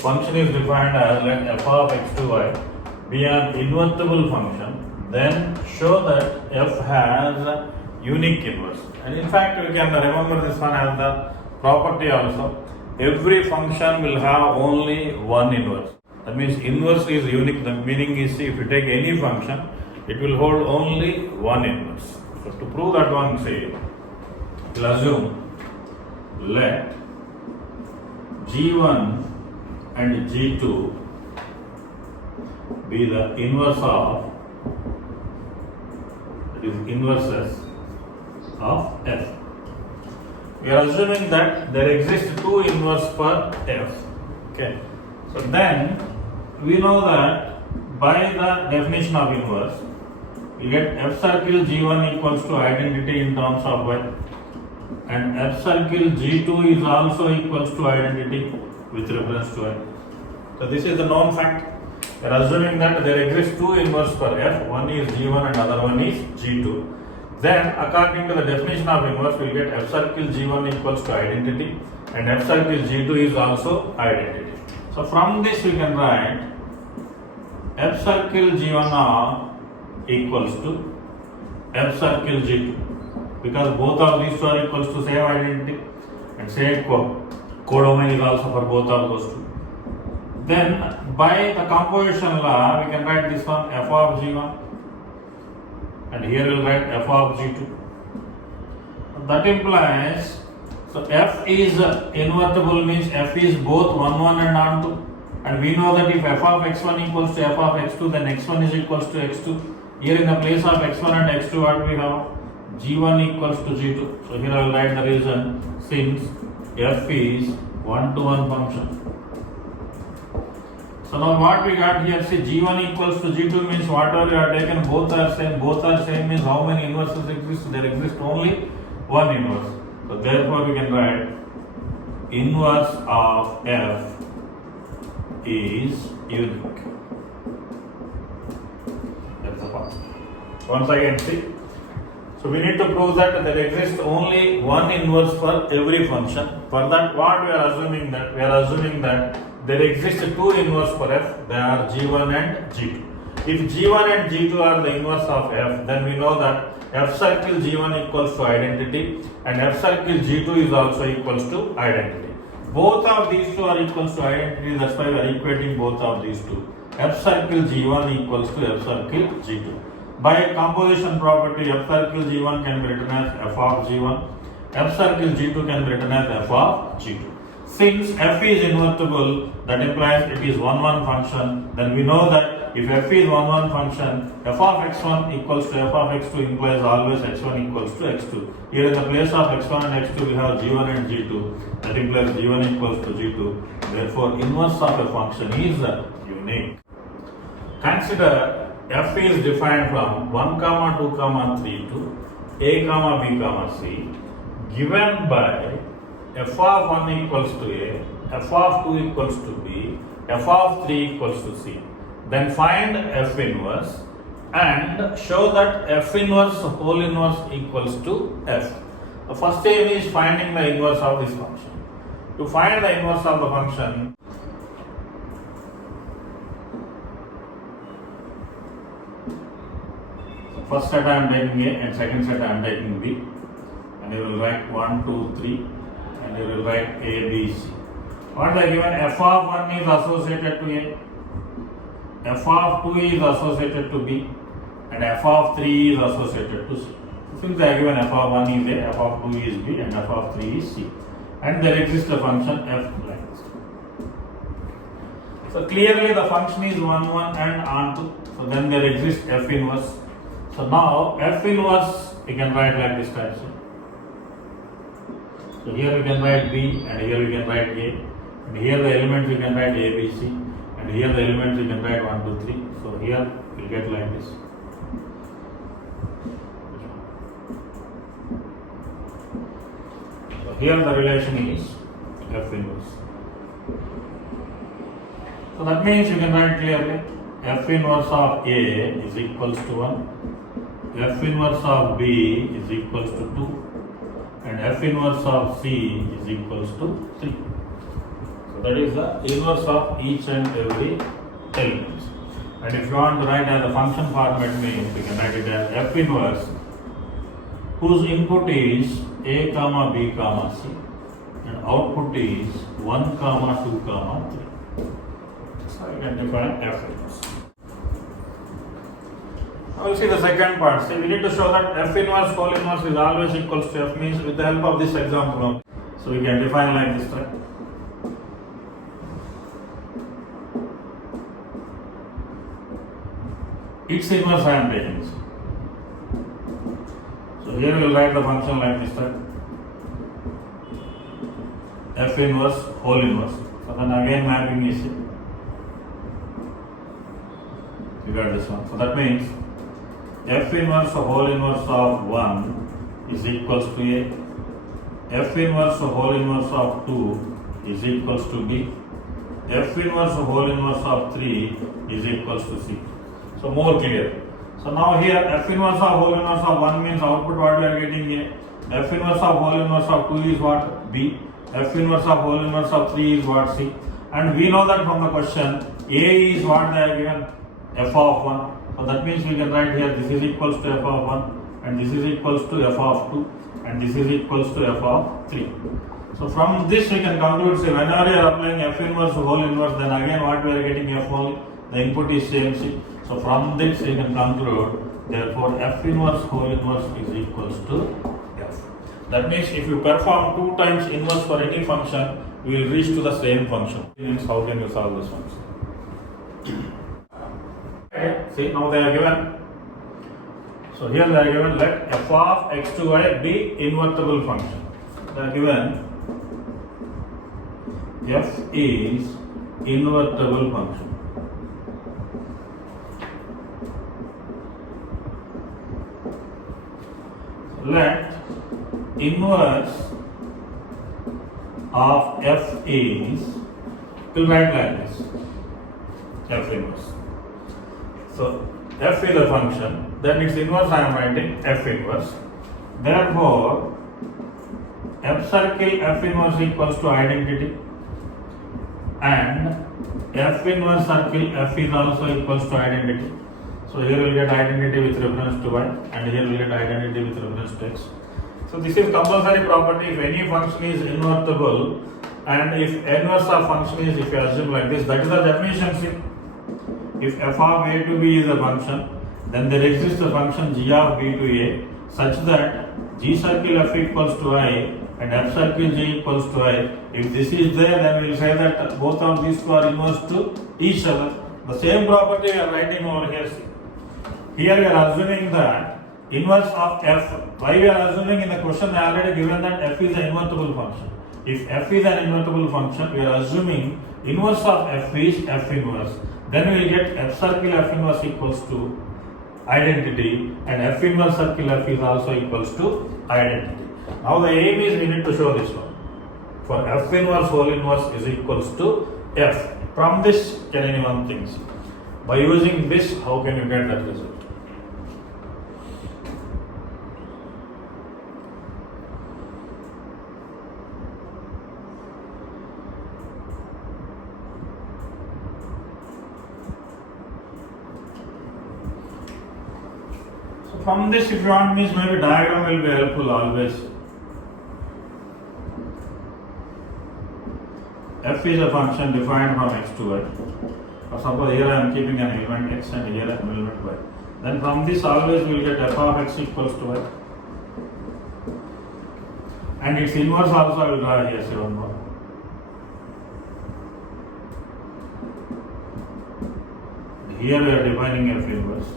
function is defined as let f of x to y be an invertible function, then show that f has a unique inverse. And in fact, we can remember this one as the property also. Every function will have only one inverse. That means inverse is unique. The meaning is, if you take any function, it will hold only one inverse. So to prove that one, say, we'll assume let g1 and g2 be the inverse of, that is inverses of f. We are assuming that there exist two inverse per f. Okay. So then we know that by the definition of inverse, we get f circle g1 equals to identity in terms of y, and f circle g2 is also equals to identity with reference to y. So this is the known fact. We are assuming that there exist two inverse per f, one is g1 and other one is g2. Then according to the definition of inverse, we will get f circle g1 equals to identity and f circle g2 is also identity. So from this we can write f circle g1 equals to f circle g2, because both of these two are equals to same identity and same codomain is also for both of those two. Then by the composition law we can write this one f of g1 and here we will write f of g2. That implies, so f is invertible means f is both 1, 1 and onto, and we know that if f of x1 equals to f of x2, then x1 is equals to x2. Here in the place of x1 and x2, what we have? g1 equals to g2. So here I will write the reason, since f is 1 to 1 function. So now what we got here, see g1 equals to g2 means whatever you have taken, both are same means how many inverses exist? There exists only one inverse. So therefore we can write inverse of f is unique. That's the part. Once again, see. So we need to prove that there exists only one inverse for every function. For that, what we are assuming that? We are assuming that there exist two inverse for f, they are g1 and g2. If g1 and g2 are the inverse of f, then we know that f circle g1 equals to identity and f circle g2 is also equals to identity. Both of these two are equals to identity, that's why we are equating both of these two. F circle g1 equals to f circle g2. By composition property, f circle g1 can be written as f of g1, f circle g2 can be written as f of g2. Since f is invertible, that implies it is 1, 1 function, then we know that if f is 1, 1 function, f of x1 equals to f of x2 implies always x1 equals to x2. Here in the place of x1 and x2 we have g1 and g2, that implies g1 equals to g2. Therefore inverse of a function is unique. Consider f is defined from 1, 2, 3 to a, b, c, given by f of 1 equals to a, f of 2 equals to b, f of 3 equals to c. Then find f inverse and show that f inverse whole inverse equals to f. The first aim is finding the inverse of this function. To find the inverse of the function, first set I am taking a and second set I am taking b, and you will write 1, 2, 3 and you will write a, b, c. What they given? F of 1 is associated to a, f of 2 is associated to b, and f of 3 is associated to c. Since they are given f of 1 is a, f of 2 is b, and f of 3 is c, and there exists a function f like this. So clearly the function is 1, 1 and onto, so then there exists f inverse. So now f inverse we can write like this type. So here we can write b, and here we can write a, and here the elements we can write a, b, c, and here the elements we can write 1, 2, 3. So here we will get like this. So here the relation is f inverse. So that means you can write clearly f inverse of a is equals to 1, f inverse of b is equals to 2, and f inverse of c is equals to 3. So So that is the inverse of each and every element. And if you want to write as a function format means, we can write it as f inverse whose input is a comma b comma c and output is 1 comma 2 comma 3. So you can define f inverse. Now we'll see the second part. See, we need to show that f inverse whole inverse is always equals to f means with the help of this example. So we can define like this, right? Its inverse I am taking. So here we will write the function like this, right? F inverse whole inverse. So then again mapping is it. You got this one. So that means f inverse whole inverse of 1 is equals to a. F inverse whole inverse of 2 is equals to b. F inverse whole inverse of 3 is equals to c. So more clear. So now here f inverse of whole inverse of 1 means output what we are getting a. F inverse of whole inverse of 2 is what? B. F inverse of whole inverse of 3 is what? C. And we know that from the question a is what they are given? F of 1. So that means we can write here this is equals to f of 1 and this is equals to f of 2 and this is equals to f of 3. So from this we can conclude, say whenever you are applying f inverse whole inverse, then again what we are getting f only, the input is same c. So from this we can conclude, therefore f inverse whole inverse is equals to f. That means if you perform 2 times inverse for any function, we will reach to the same function. Means how can you solve this function? Okay, see now they are given. So here they are given, let f of x to y be invertible function. They are given f is invertible function. Let inverse of f is, we'll write like this, f inverse. So f is a function, then its inverse I am writing f inverse. Therefore, f circle f inverse equals to identity and f inverse circle f is also equals to identity. So here we will get identity with reference to y and here we will get identity with reference to x. So this is compulsory property. If any function is invertible and if inverse of function is, if you assume like this, that is the definition. See, if f of a to b is a function, then there exists a function g of b to a such that g circle f equals to I and f circle g equals to I. If this is there, then we will say that both of these two are inverse to each other. The same property we are writing over here. See. Here we are assuming that inverse of f. Why we are assuming? In the question they are already given that f is an invertible function. If f is an invertible function, we are assuming inverse of f is f inverse. Then we will get f circle f inverse equals to identity and f inverse circle f is also equals to identity. Now the aim is we need to show this one. For f inverse whole inverse is equals to f. From this, can anyone think? By using this, how can you get that result? From this, if you want means maybe diagram will be helpful always. F is a function defined from x to y. Or suppose here I am keeping an element x and here an element y. Then from this always we will get f of x equals to y. And its inverse also I will draw here, say one more. Here we are defining f inverse.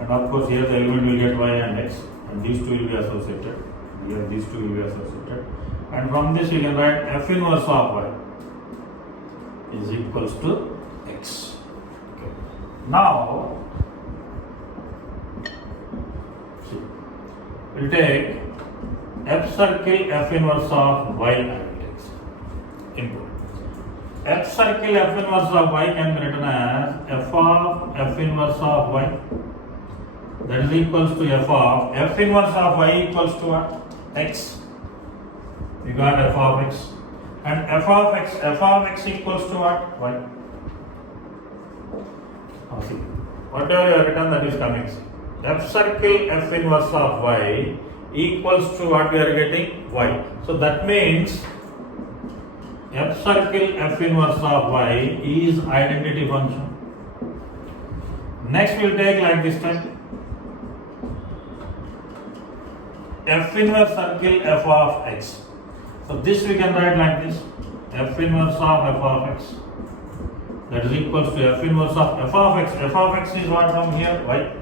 And of course here the element will get y and x and these two will be associated. Here these two will be associated. And from this you can write f inverse of y is equals to x. Okay. Now, see, we'll take f circle f inverse of y and x input. F circle f inverse of y can be written as f of f inverse of y. That is equals to f inverse of y equals to what? X. We got f of x. and f of x equals to what? Y. Now see, whatever you have written, that is coming. F circle f inverse of y equals to what we are getting? Y. So that means f circle f inverse of y is identity function. Next we will take like this time. F inverse circle f of x. So this we can write like this. F inverse of f of x. That is equals to f inverse of f of x. F of x is what from here? Y.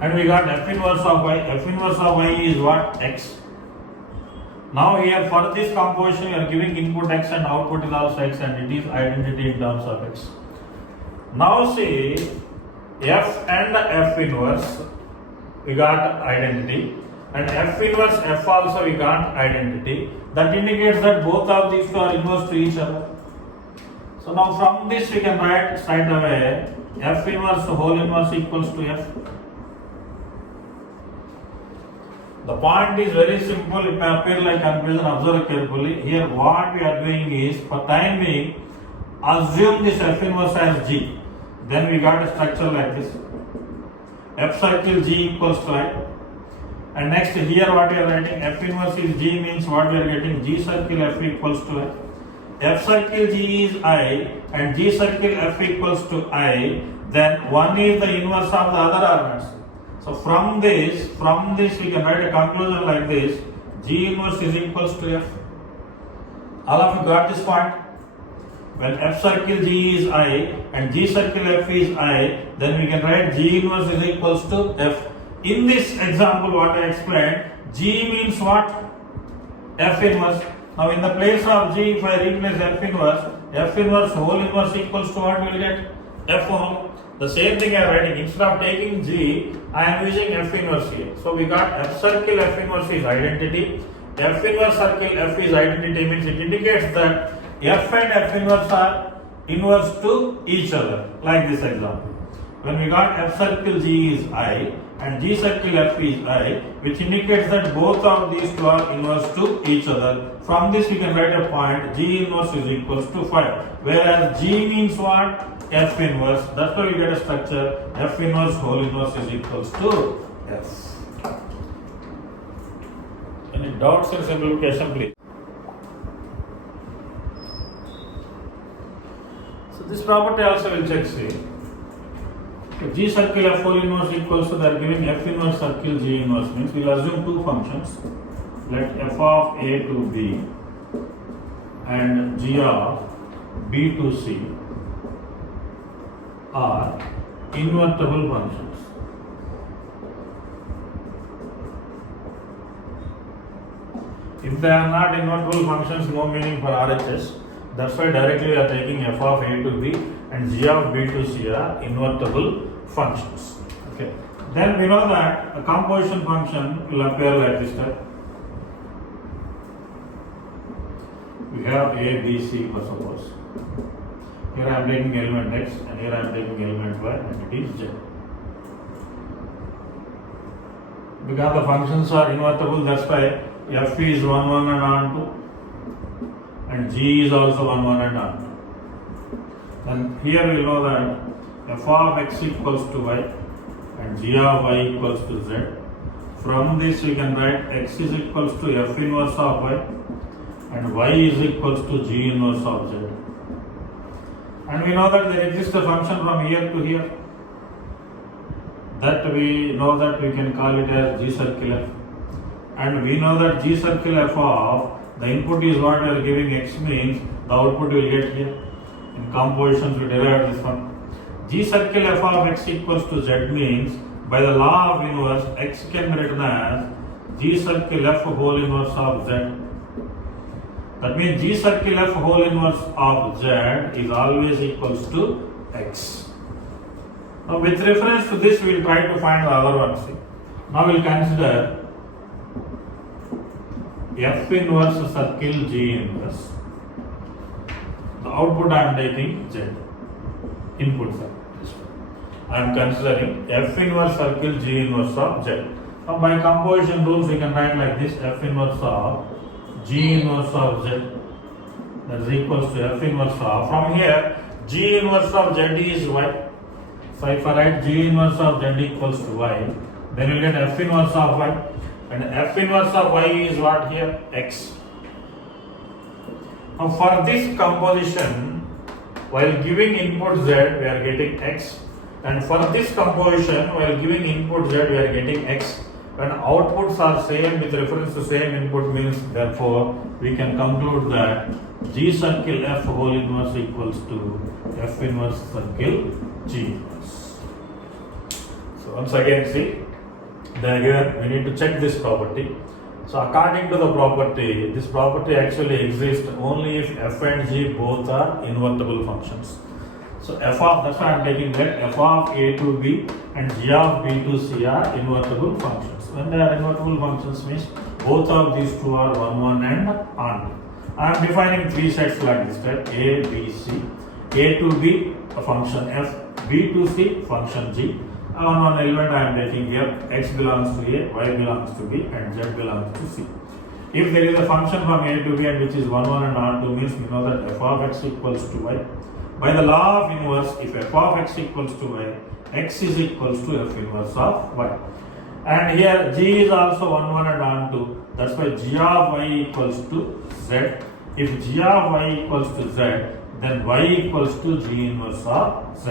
And we got f inverse of y. F inverse of y is what? X. Now here for this composition we are giving input x and output is also x, and it is identity in terms of x. Now see, f and f inverse we got identity, and f inverse f also we got identity. That indicates that both of these two are inverse to each other. So now from this we can write straight away f inverse whole inverse equals to f. The point is very simple. It may appear like confusion. Observe carefully. Here what we are doing is, for time being, assume this f inverse as g. Then we got a structure like this. F circle g equals to I. And next here what we are writing, f inverse is g, means what we are getting, g circle f equals to I. F circle g is I and g circle f equals to I. Then one is the inverse of the other or not. So from this we can write a conclusion like this: G inverse is equals to F. All of you got this point? When F circle G is I and G circle F is I, then we can write G inverse is equals to F. In this example what I explained, G means what? F inverse. Now in the place of G, if I replace F inverse whole inverse equals to what we will get? F whole. The same thing I am writing. Instead of taking G, I am using F inverse here. So we got F circle F inverse is identity. F inverse circle F is identity, means it indicates that F and F inverse are inverse to each other. Like this example. When we got F circle G is I and G circle F is I, which indicates that both of these two are inverse to each other. From this we can write a point, G inverse is equals to 5. Whereas G means what? F inverse. That's why we get a structure F inverse whole inverse is equals to F. Any doubts in simplification, please? So this property also will check. See, so G circle F whole inverse equals to, they are giving F inverse circle G inverse, means we will assume two functions. Let f of a to b and g of b to c are invertible functions. If they are not invertible functions, no meaning for RHS. That's why directly we are taking f of a to b and g of b to c are invertible functions. Okay. Then we know that a composition function will appear like this type. We have a, b, c for suppose. Here I am taking element x and here I am taking element y and it is z. Because the functions are invertible, that's why f is 1, 1 and on 2 and g is also 1, 1 and on 2. And here we know that f of x equals to y and g of y equals to z. From this we can write x is equals to f inverse of y and y is equals to g inverse of z. And we know that there exists a function from here to here, that we know that we can call it as G circle f. And we know that G circle f of the input is what we are giving x, means the output we will get here. In compositions we derived this one. G circle f of x equals to z means by the law of inverse x can be written as G circle f whole inverse of z. That means G circle f whole inverse of z is always equals to x. Now with reference to this we will try to find the other one. See. Now we will consider f inverse circle G inverse. The output I am taking z. Input sir. I am considering f inverse circle G inverse of z. Now by composition rules we can write like this: f inverse of G inverse of z that is equals to F inverse of, from here G inverse of Z is Y. So if I write G inverse of Z equals to Y, then you get F inverse of Y, and F inverse of Y is what here? X. Now for this composition, while giving input Z, we are getting X, and for this composition, while giving input Z, we are getting X. When outputs are same with reference to same input means, therefore, we can conclude that G circle F whole inverse equals to F inverse circle G inverse. So once again, see, then here we need to check this property. So according to the property, this property actually exists only if F and G both are invertible functions. So F of, that's why I am taking that F of A to B and G of B to C are invertible functions. When they are invertible functions means both of these two are 1, 1 and on. I am defining three sets like this type: A, B, C. A to B, a function F, B to C, function G. On one element I am taking here, X belongs to A, Y belongs to B, and Z belongs to C. If there is a function from A to B and which is 1, 1 and on 2 means we know that F of X equals to Y. By the law of inverse, if F of X equals to Y, X is equals to F inverse of Y. And here G is also 1, 1 and on 2. That's why G of Y equals to Z. If G of Y equals to Z, then Y equals to G inverse of Z.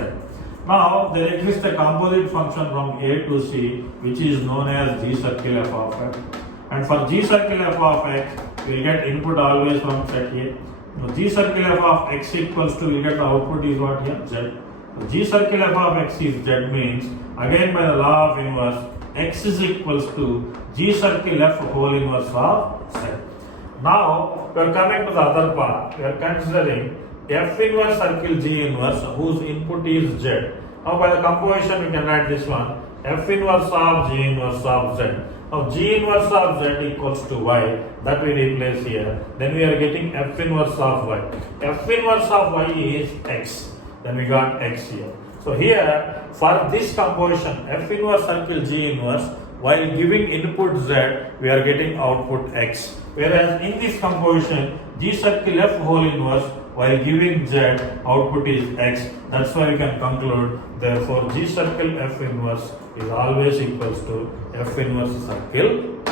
Now there exists a composite function from A to C which is known as G circle F of X. And for G circle F of X, we will get input always from set A. Now G circle F of X equals to, we get the output is what here? Z. So G circle F of X is Z means, again by the law of inverse, X is equals to G circle F whole inverse of Z. Now we are coming to the other part. We are considering F inverse circle G inverse whose input is Z. Now by the composition we can write this one, F inverse of G inverse of Z. Now G inverse of Z equals to Y, that we replace here. Then we are getting F inverse of Y. F inverse of Y is X. Then we got X here. So here for this composition F inverse circle G inverse, while giving input Z, we are getting output X. Whereas in this composition G circle F whole inverse, while giving Z, output is X. That's why we can conclude, therefore G circle F inverse is always equals to F inverse circle